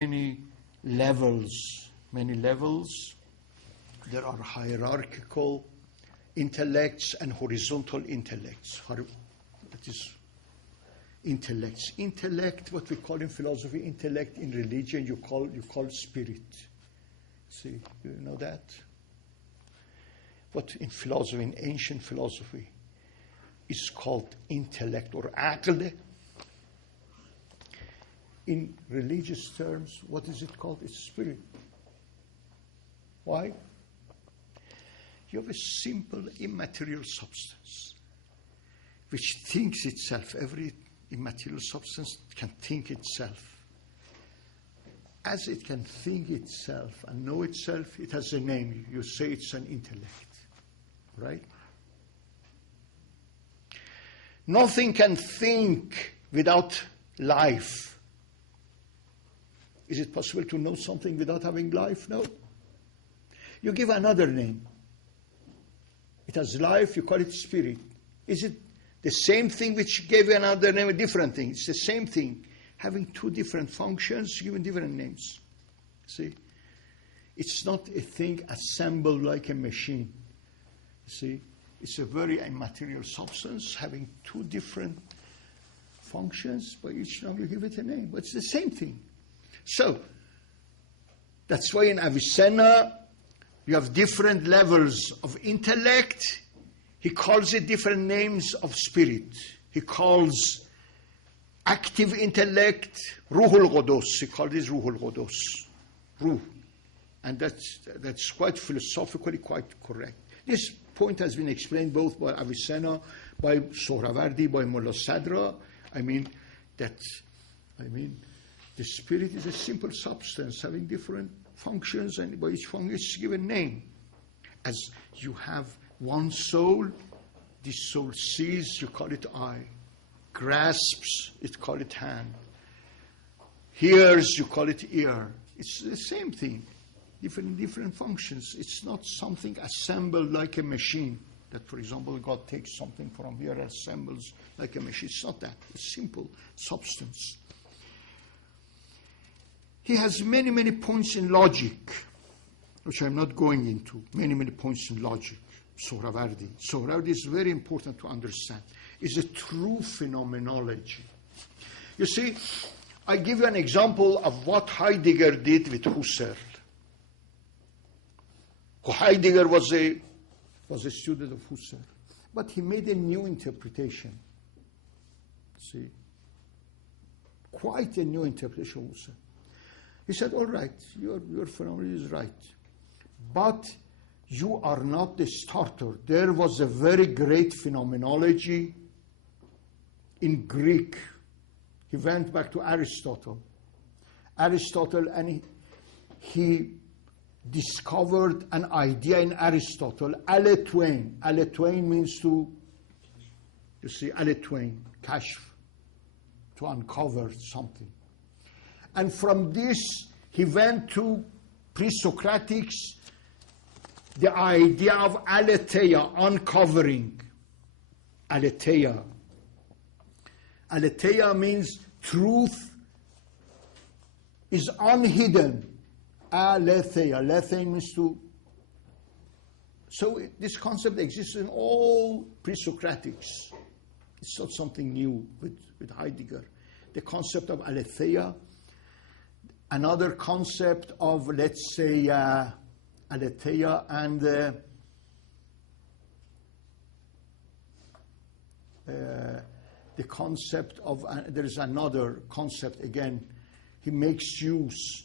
many levels. There are hierarchical intellects and horizontal intellects. That is intellects. Intellect, what we call in philosophy, intellect in religion, you call spirit. See, you know that? What in philosophy, in ancient philosophy, is called intellect or aql. In religious terms, what is it called? It's spirit. Why? You have a simple immaterial substance which thinks itself. Every immaterial substance can think itself. As it can think itself and know itself, it has a name. You say it's an intellect, right? Nothing can think without life. Is it possible to know something without having life? No. You give another name. It has life, you call it spirit. Is it the same thing which gave you another name, a different thing? It's the same thing. Having two different functions, given different names. See? It's not a thing assembled like a machine. See? It's a very immaterial substance having two different functions, but each time you give it a name. But it's the same thing. So, that's why in Avicenna, you have different levels of intellect. He calls it different names of spirit. He calls active intellect Ruhul Qudus. He called this Ruhul Qudus. Ruh. And that's quite philosophically quite correct. This point has been explained both by Avicenna, by Sohrawardi, by Mullah Sadra. The spirit is a simple substance having different functions, and by each function is given name. As you have one soul, this soul sees, you call it eye. Grasps, it call it hand. Hears, you call it ear. It's the same thing, different functions. It's not something assembled like a machine. That, for example, God takes something from here and assembles like a machine. It's not that. It's simple substance. He has many, many points in logic, which I'm not going into. Many points in logic. Sohrawardi. Sohrawardi is very important to understand. It's a true phenomenology. You see, I give you an example of what Heidegger did with Husserl. Heidegger was a student of Husserl, but he made a new interpretation. See, quite a new interpretation of Husserl. He said, all right, your phenomenology is right, but you are not the starter. There was a very great phenomenology in Greek. He went back to Aristotle. And he discovered an idea in Aristotle, aletwain. Aletwain means to, you see, aletwain, kashf, to uncover something. And from this, he went to pre-Socratics, the idea of aletheia, uncovering. Aletheia. Aletheia means truth is unhidden. Aletheia. Aletheia means to. So this concept exists in all pre-Socratics. It's not something new with Heidegger. The concept of aletheia. Another concept of, let's say, aletheia and the concept of, there is another concept again, he makes use,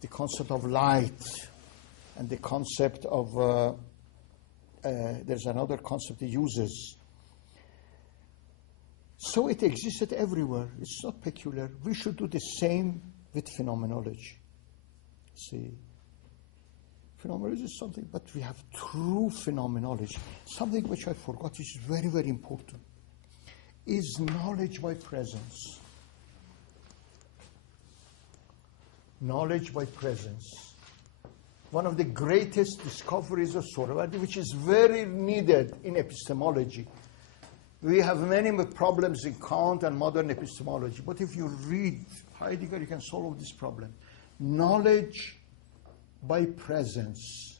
the concept of light and the concept of, there's another concept he uses. So it existed everywhere. It's not peculiar. We should do the same with phenomenology. See, phenomenology is something, but we have true phenomenology. Something which I forgot is very, very important. Is knowledge by presence. Knowledge by presence. One of the greatest discoveries of Sohrawardi, which is very needed in epistemology. We have many problems in Kant and modern epistemology, but if you read Heidegger, you can solve this problem. Knowledge by presence,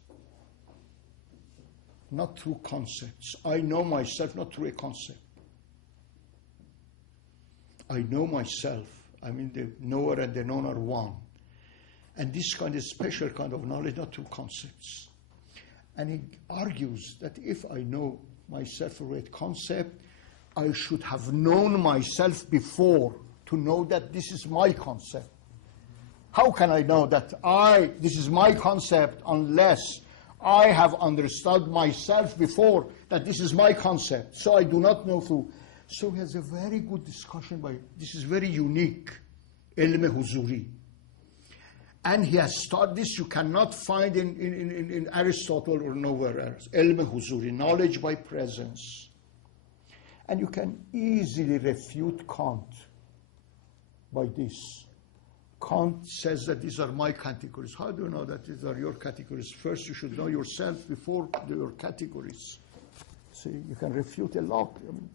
not through concepts. I know myself not through a concept. I know myself. I mean, the knower and the known are one. And this kind of special kind of knowledge, not through concepts. And he argues that if I know myself through a concept, I should have known myself before to know that this is my concept. How can I know that this is my concept unless I have understood myself before that this is my concept? So I do not know through. So he has a very good discussion this is very unique, ilm huzuri. And he has taught this you cannot find in Aristotle or nowhere else. Ilm huzuri, knowledge by presence. And you can easily refute Kant by this. Kant says that these are my categories. How do you know that these are your categories? First, you should know yourself before your categories. See, you can refute a lot. I mean,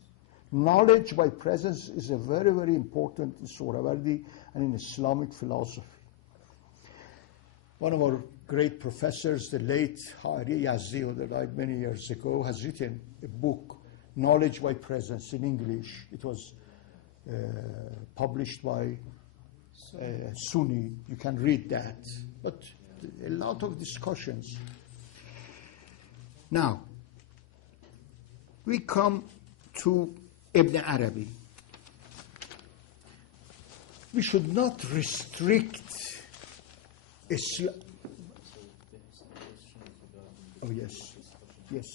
knowledge by presence is a very, very important in Sohrawardi and in Islamic philosophy. One of our great professors, the late Hari Yazdi, who died many years ago, has written a book, Knowledge by Presence, in English. It was published by Sunni. You can read that. But a lot of discussions. Now, we come to Ibn Arabi. We should not restrict Islam. Oh, yes. Yes.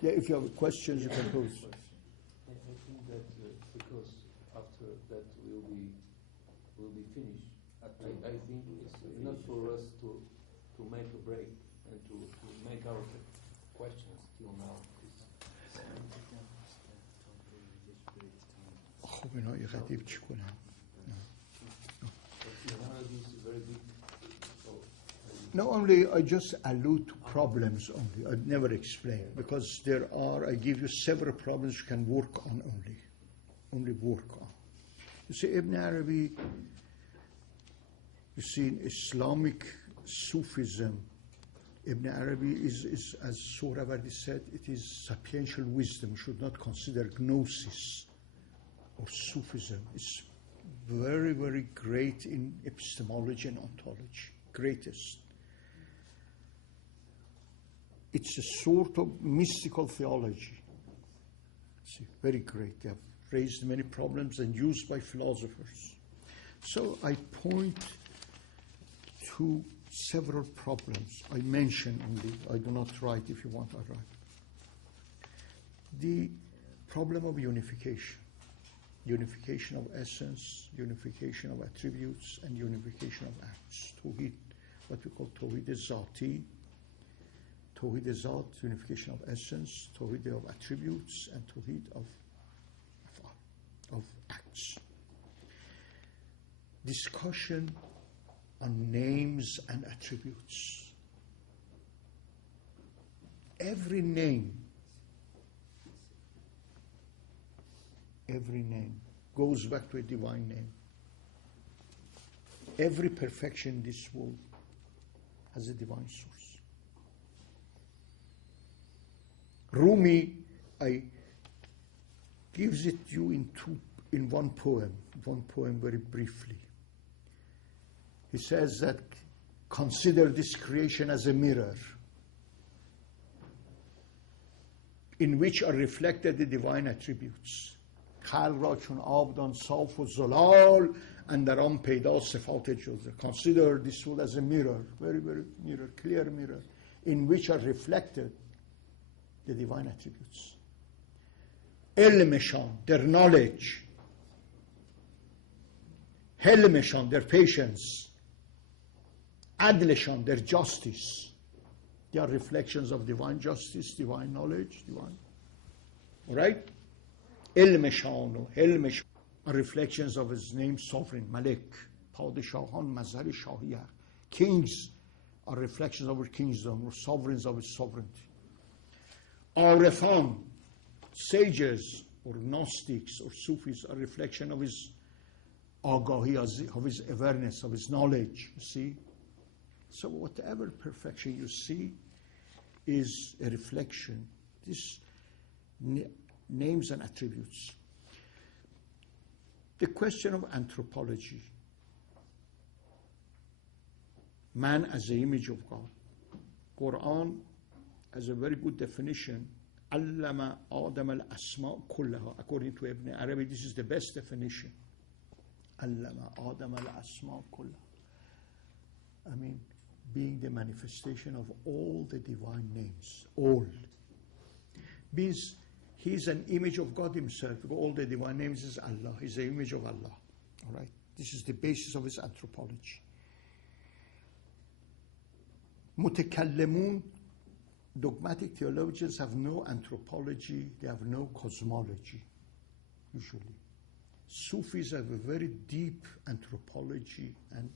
Yeah, if you have questions, you can pose. I think that because after that we'll be finished. I think it's not for us to make a break and to make our questions till now. خب اینا یه خطیب چی کنم؟ No, only I just allude to problems only. I never explain because I give you several problems you can work on only work on. You see, Ibn Arabi, you see, in Islamic Sufism, Ibn Arabi is as Sohrawardi said, it is sapiential wisdom. You should not consider gnosis or Sufism. It's very, very great in epistemology and ontology, greatest. It's a sort of mystical theology. See, very great. They have raised many problems and used by philosophers. So I point to several problems. I mention only, I do not write. If you want, I write. The problem of unification. Unification of essence, unification of attributes, and unification of acts. Tawhid, what we call Tawhid Zati, Tawhid Zat, unification of essence, Tawhid of attributes, and Tawhid of acts. Discussion on names and attributes. Every name goes back to a divine name. Every perfection in this world has a divine source. Rumi, I gives it you in one poem very briefly. He says that consider this creation as a mirror in which are reflected the divine attributes. خلق را چون آب دان صاف و زلال اندر آن پیدا صفات جزء. Consider this world as a mirror, very, very mirror, clear mirror, in which are reflected the divine attributes. علمشان, their knowledge. حلمشان, their patience. عدلشان, their justice. They are reflections of divine justice, divine knowledge, divine. All right? علمشان و حلمشان are reflections of his name, sovereign, Malik. پادشاهان مظهر شاهی. Kings are reflections of his kingdom, or sovereigns of his sovereignty. Arifan, sages or Gnostics or Sufis are reflection of his Agahi of his awareness, of his knowledge, you see. So whatever perfection you see is a reflection. These names and attributes. The question of anthropology. Man as the image of God. Quran has a very good definition. Allama Adam al-asma kullaha. According to Ibn Arabi, this is the best definition. Allama Adam al-asma kullaha. I mean, being the manifestation of all the divine names. All. Means he's an image of God himself. All the divine names is Allah. He's the image of Allah. All right? This is the basis of his anthropology. Mutakallimun, dogmatic theologians have no anthropology, they have no cosmology, usually. Sufis have a very deep anthropology and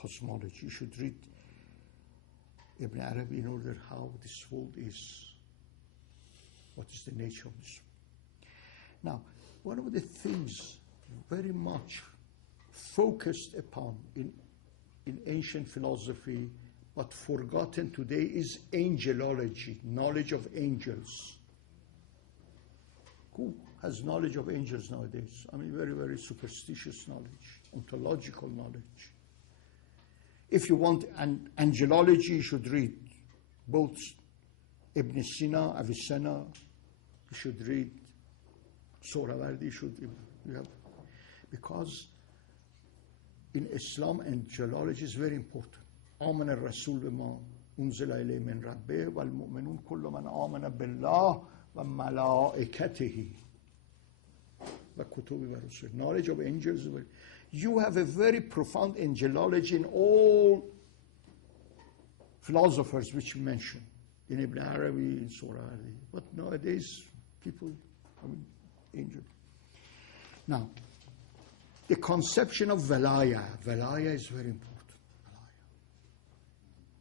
cosmology. You should read Ibn Arabi in order how this world is, what is the nature of this. Now, one of the things very much focused upon in ancient philosophy, but forgotten today, is angelology, knowledge of angels. Who has knowledge of angels nowadays? I mean, very, very superstitious knowledge, ontological knowledge. If you want an angelology, you should read both Ibn Sina, Avicenna, you should read Sohrawardi, because in Islam, angelology is very important. آمن الرسول بما أنزل إليه من ربه والمؤمنون كل من آمن بالله وملائكته وكتبه ورسله. Knowledge of angels. You have a very profound angelology in all philosophers which you mentioned, in Ibn Arabi, in Sohrawardi. But nowadays, people, angel. Now, the conception of velaya. Velaya is very important.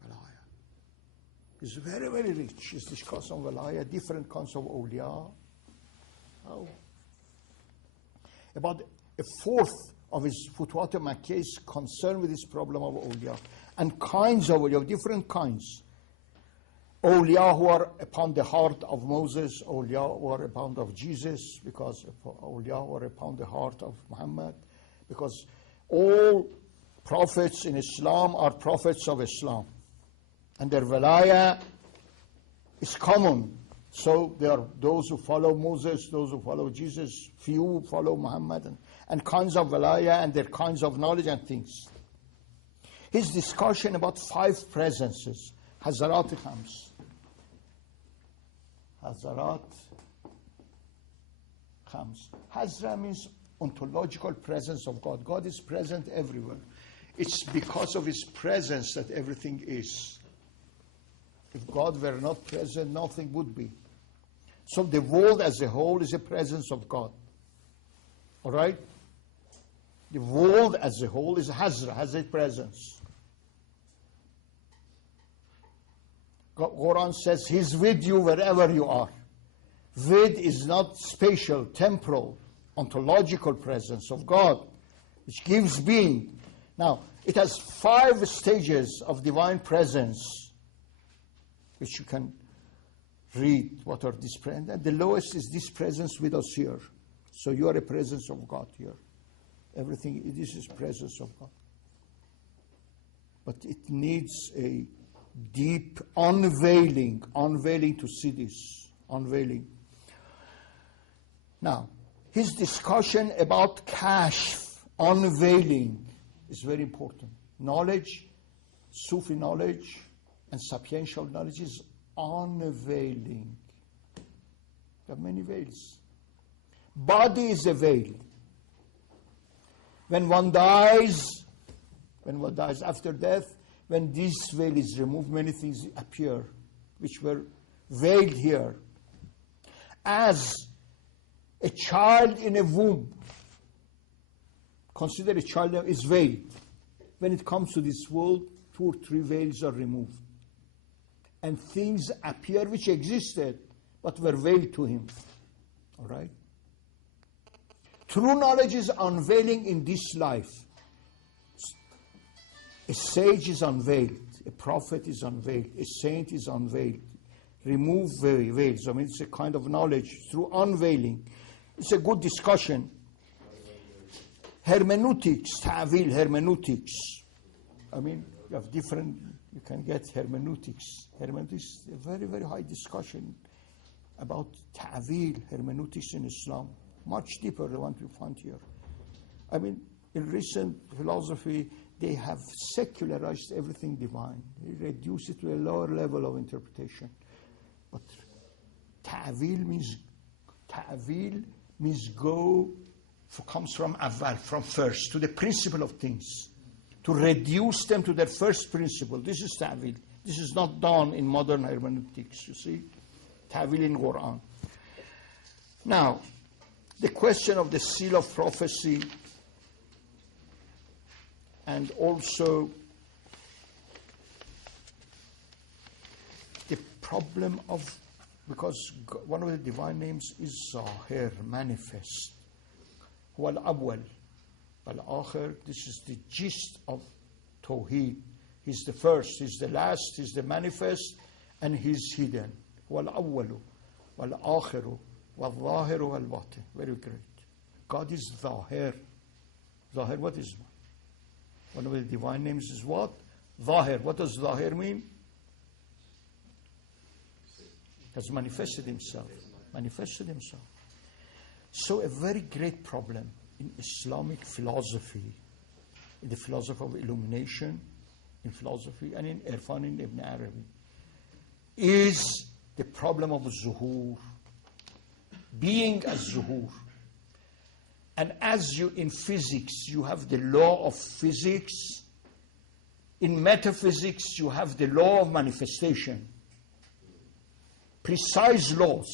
Velaya. It's very, very rich. It's discussed on velaya, different kinds of awliya. Oh. About a fourth of his Futuhat al-Makkiyah is concerned with this problem of awliya. And kinds of awliya, different kinds. Awliya who are upon the heart of Moses, awliya who are upon of Jesus, because awliya who are upon the heart of Muhammad. Because all prophets in Islam are prophets of Islam. And their velaya is common. So there are those who follow Moses, those who follow Jesus, few who follow Muhammad, and kinds of velaya and their kinds of knowledge and things. His discussion about 5 presences, Hazarat Khams. Hazarat Khams. Hazra means ontological presence of God. God is present everywhere. It's because of his presence that everything is. If God were not present, nothing would be. So the world as a whole is a presence of God. All right? The world as a whole is Hazra, has a presence. Quran says he's with you wherever you are. With is not spatial, temporal, ontological presence of God, which gives being. Now, it has 5 stages of divine presence, which you can read what are this presence. And the lowest is this presence with us here. So you are a presence of God here. Everything, this is presence of God. But it needs a deep unveiling to see this, unveiling. Now, his discussion about kashf, unveiling, is very important. Knowledge, Sufi knowledge, and sapiential knowledge is unveiling. There are many veils. Body is a veil. When one dies after death, when this veil is removed, many things appear which were veiled here. As a child in a womb, consider a child is veiled. When it comes to this world, 2 or 3 veils are removed. And things appear which existed, but were veiled to him. All right? True knowledge is unveiling in this life. A sage is unveiled, a prophet is unveiled, a saint is unveiled. Remove veils. I mean, it's a kind of knowledge through unveiling. It's a good discussion. Hermeneutics, ta'wil, hermeneutics. I mean, you have different, you can get hermeneutics. Hermeneutics is a very, very high discussion about ta'wil, hermeneutics in Islam. Much deeper than what we find here. I mean, in recent philosophy, they have secularized everything divine. They reduce it to a lower level of interpretation. But ta'wil means go, comes from awal, from first, to the principle of things. To reduce them to their first principle. This is ta'wil. This is not done in modern hermeneutics, you see. Ta'wil in Quran. Now, the question of the seal of prophecy, and also the problem of, because one of the divine names is Zahir, manifest. Huwa al-awwal, wal-akhir. This is the gist of Tawheed. He's the first, he's the last, he's the manifest, and he's hidden. Huwa al-awwalu, wal-akhiru, wal-zahiru, wal-batin. Very great. God is Zahir. Zahir, what is it? One of the divine names is what? Zahir. What does Zahir mean? Has manifested himself. Manifested himself. So a very great problem in Islamic philosophy, in the philosophy of illumination, in philosophy, and in Irfan, in Ibn Arabi, is the problem of zuhur. Being as zuhur. And as you, in physics, you have the law of physics. In metaphysics, you have the law of manifestation. Precise laws.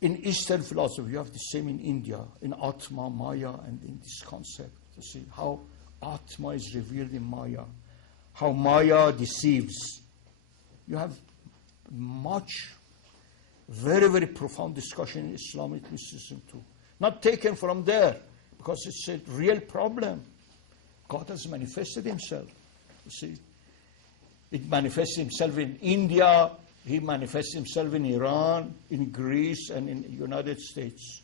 In Eastern philosophy, you have the same in India, in Atma, Maya, and in this concept. You see how Atma is revealed in Maya, how Maya deceives. You have much, very, very profound discussion in Islamic mysticism too. Not taken from there, because it's a real problem. God has manifested himself. You see, it manifests himself in India, he manifests himself in Iran, in Greece, and in the United States.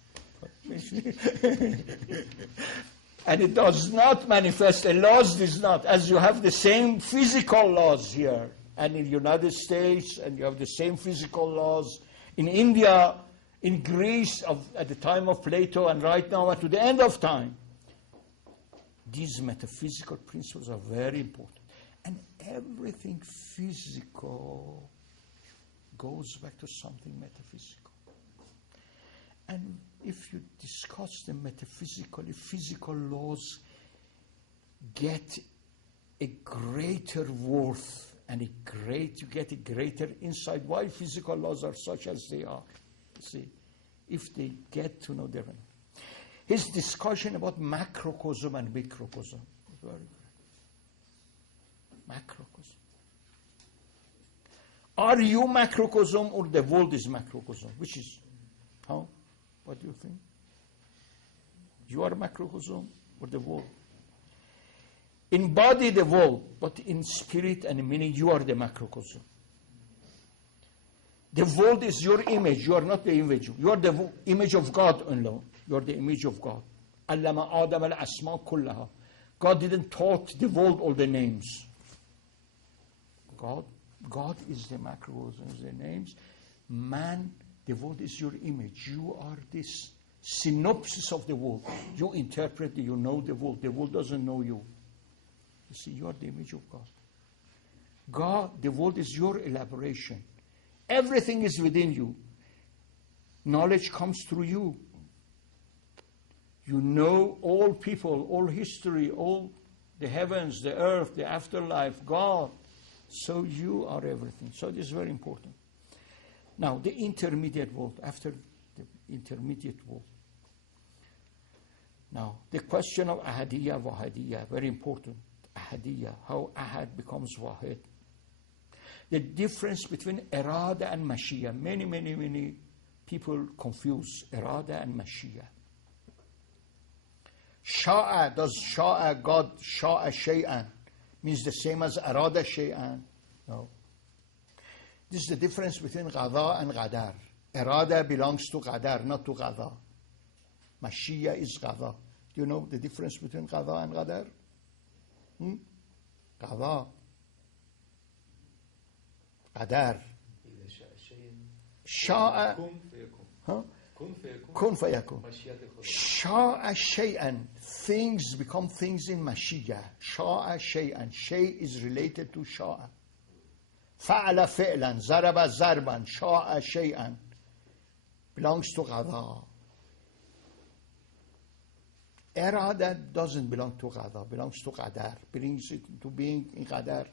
And it does not manifest, the laws does not, as you have the same physical laws here, and in the United States, and you have the same physical laws in India, in Greece, at the time of Plato, and right now, and to the end of time. These metaphysical principles are very important. And everything physical goes back to something metaphysical. And if you discuss them metaphysically, physical laws get a greater worth and you get a greater insight why physical laws are such as they are. You see, if they get to know their own. His discussion about macrocosm and microcosm is very great. Macrocosm. Are you macrocosm or the world is macrocosm? Which is, how? What do you think? You are macrocosm or the world? In body, the world, but in spirit and in meaning, you are the macrocosm. The world is your image. You are not the image. You are the image of God alone. You are the image of God. Allama Adam al-asma kullaha. God didn't taught the world all the names. God is the macrocosm, is the names. Man, the world is your image. You are this synopsis of the world. You interpret, you know the world. The world doesn't know you. You see, you are the image of God. God, the world is your elaboration. Everything is within you. Knowledge comes through you. You know all people, all history, all the heavens, the earth, the afterlife, God. So you are everything. So this is very important. Now, the intermediate world, after the intermediate world. Now, the question of ahadiyya, wahadiyya, very important. Ahadiyya, how ahad becomes wahid. The difference between irada and mashiyah. Many people confuse irada and mashia. Sha'a, does sha'a, God, sha'a shay'an, means the same as arada shay'an? No. This is the difference between ghada and ghadar. Irada belongs to ghadar, not to ghada. Mashia is ghada. Do you know the difference between ghada and ghadar? Ghada. Ghadar. Sha'a. Huh? Kun fayakun. Sha'a shay'an. Things become things in Mashiach. Sha'a shay'an. Shay is related to sha'a. Fa'ala fi'lan. Zaraba zarban. Sha'a shay'an. Belongs to Ghada. Irada doesn't belong to Ghada. Belongs to Qadar. Brings it to being in Qadar.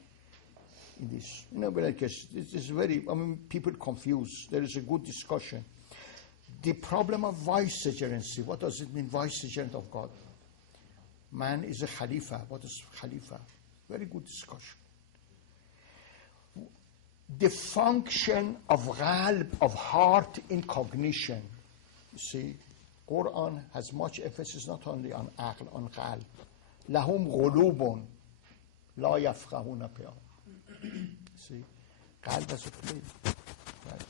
In this. You know, but this is very, people confuse. There is a good discussion. The problem of vicegerency. What does it mean, vicegerent of God? Man is a Khalifa. What is Khalifa? Very good discussion. The function of qalb, of heart in cognition. You see, Quran has much emphasis not only on aql, on qalb. Lahum ghulubun la yafqahuna biha. See, qalb has a play. Right.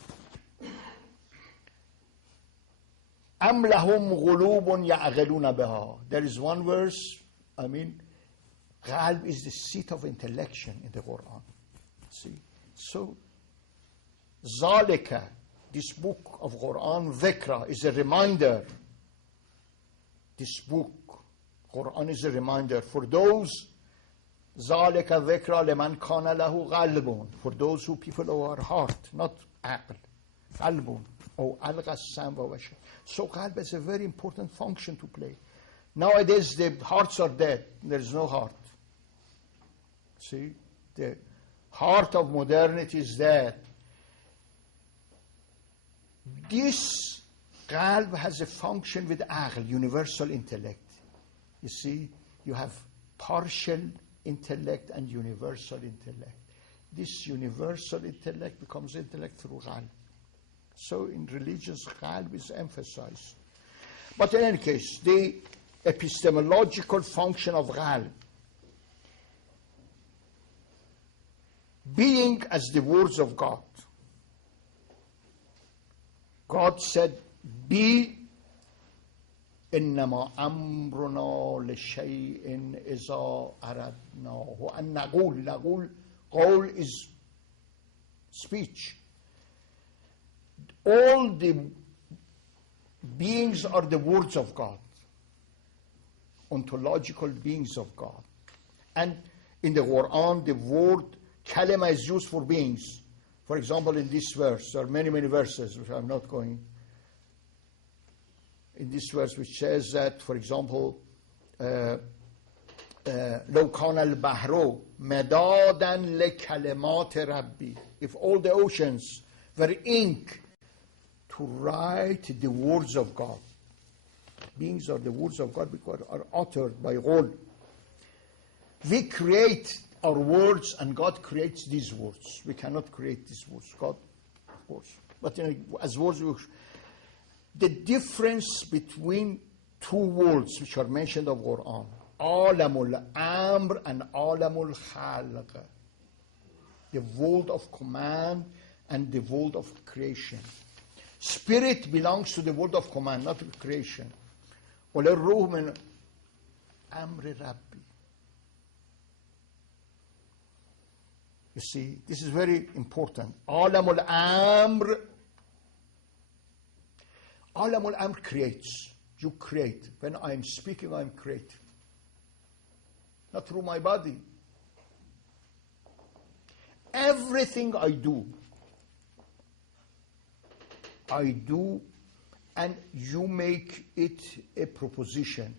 Am lahum ghulubun ya'qiluna biha. There is one verse, qalb is the seat of intellection in the Quran. See, so Zalika, this book of Quran, Dhikra, is a reminder. This book, Quran, is a reminder for those. Zalika Dhikra liman kana lahu qalbun, for those who people who are heart, not aql. Qalbun, or alqa sam wa washa. So qalb has a very important function to play. Nowadays the hearts are dead. There is no heart. See, the heart of modernity is dead. This qalb has a function with aql, universal intellect. You see, you have partial intellect and universal intellect. This universal intellect becomes intellect through qalb. So in religions, qalb is emphasized. But in any case, the epistemological function of qalb, being as the words of God. God said, be إنما أمرنا لشيء إذا أردناه أن نقول قول is speech. All the beings are the words of God, ontological beings of God. And in the Quran, the word kalima is used for beings. For example, in this verse, there are many, many verses, which I'm not going. In this verse, which says that, for example, لو كان البحر مدادا لكلمات ربي, if all the oceans were ink to write the words of God. Beings are the words of God because are uttered by all. We create our words and God creates these words. We cannot create these words. God, of course. But as words, the difference between two words which are mentioned of Quran, Alamul Amr and Alamul Khalq, the world of command and the world of creation. Spirit belongs to the world of command, not to creation. وَلَلْرُوحُ مِنْ أَمْرِ رَبِّي. You see, this is very important. Alamul Amr. Alamul Amr creates. You create. When I am speaking, I am creating. Not through my body. Everything I do, and you make it a proposition,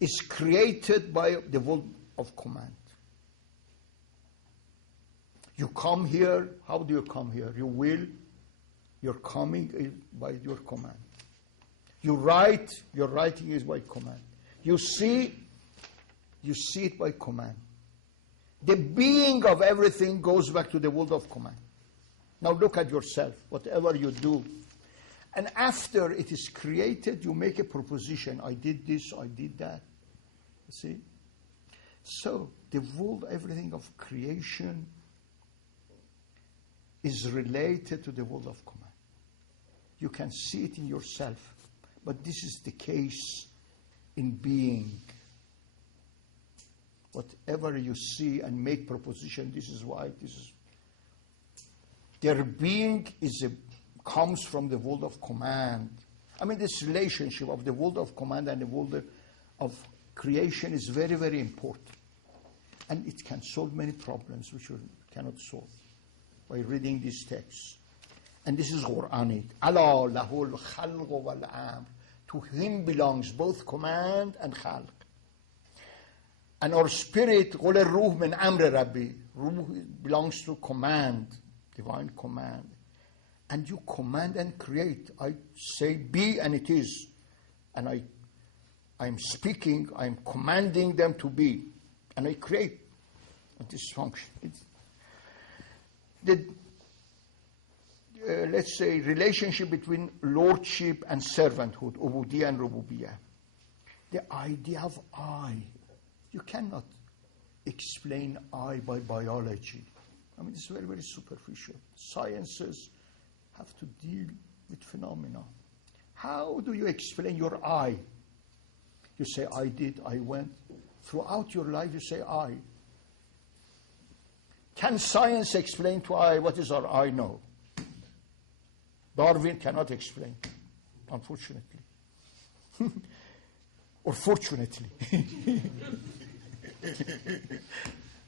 is created by the word of command. You come here, how do you come here? You will, your coming is by your command. You write, your writing is by command. You see it by command. The being of everything goes back to the word of command. Now look at yourself, whatever you do. And after it is created, you make a proposition. I did this, I did that. You see? So the world, everything of creation is related to the world of command. You can see it in yourself. But this is the case in being. Whatever you see and make proposition, this is why, this is. Their being comes from the world of command. I mean, this relationship of the world of command and the world of creation is very, very important. And it can solve many problems which you cannot solve by reading these texts. And this is Quranic. Allah lahul khalq wal amr. To him belongs both command and khalq. And our spirit, qul ar-ruh min amri rabbi. Ruh belongs to command, divine command. And you command and create. I say be and it is. And I'm speaking, I'm commanding them to be. And I create this function. Let's say, relationship between lordship and servanthood, ubudiyya and rububiyyah. The idea of I. You cannot explain I by biology. I mean, it's very, very superficial. Sciences have to deal with phenomena. How do you explain your I? You say, I did, I went. Throughout your life, you say, I. Can science explain to I what is our I? No. Darwin cannot explain, unfortunately. Or fortunately.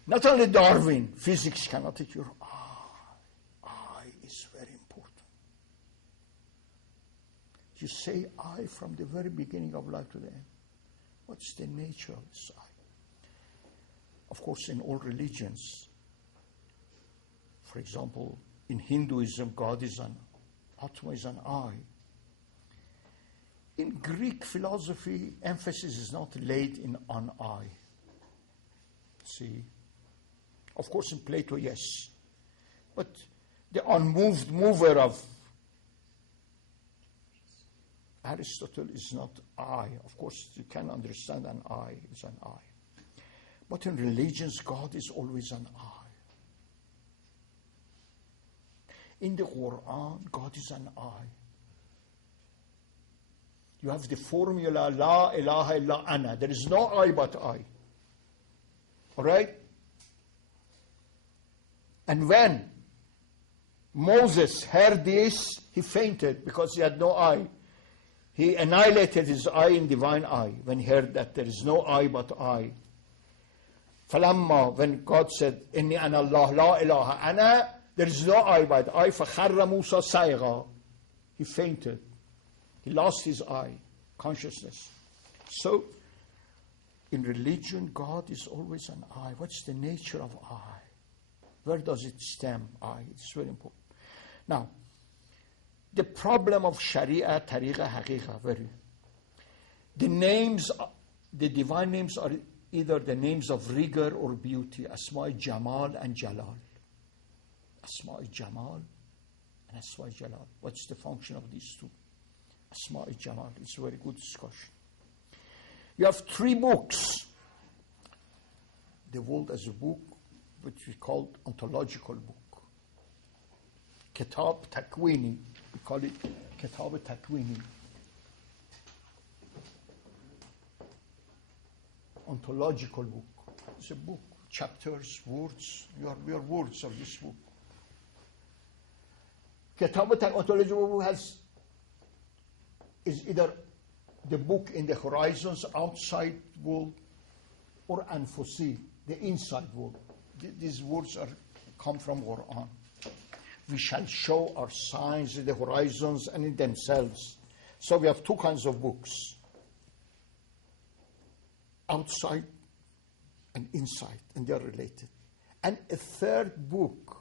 Not only Darwin, physics cannot take your I. I is very important. You say I from the very beginning of life to the end. What's the nature of this I? Of course, in all religions, for example, in Hinduism, God is an Atma is an I. In Greek philosophy, emphasis is not laid on I. See? Of course, in Plato, yes. But the unmoved mover of Aristotle is not I. Of course, you can understand an I is an I. But in religions, God is always an I. In the Quran, God is an I. You have the formula, La ilaha illa ana. There is no I but I. All right? And when Moses heard this, he fainted because he had no I. He annihilated his I in divine I when he heard that there is no I but I. Falamma, when God said, Inni ana Allah, la ilaha ana, there is no I but I. فَخَرَّ Musa سَيْغًا. He fainted. He lost his I, consciousness. So, in religion, God is always an I. What's the nature of I? Where does it stem? I. It's very important. Now, the problem of Sharia, Tariqa, Haqiqa, very. The names, the divine names are either the names of rigor or beauty, Asma'i Jamal and Jalal. Asma'i Jamal and Asma'i Jalal. What's the function of these two? Asma'i Jamal. It's a very good discussion. You have 3 books. The world as a book, which we call ontological book. Kitab Takwini. We call it Kitab Takwini. Ontological book. It's a book. Chapters, words. Your words of this book. Kitab Ontological book is either the book in the horizons, outside world, or Anfusi, the inside world. These words come from Quran. We shall show our signs in the horizons and in themselves. So we have 2 kinds of books. Outside and inside, and they are related. And a 3rd book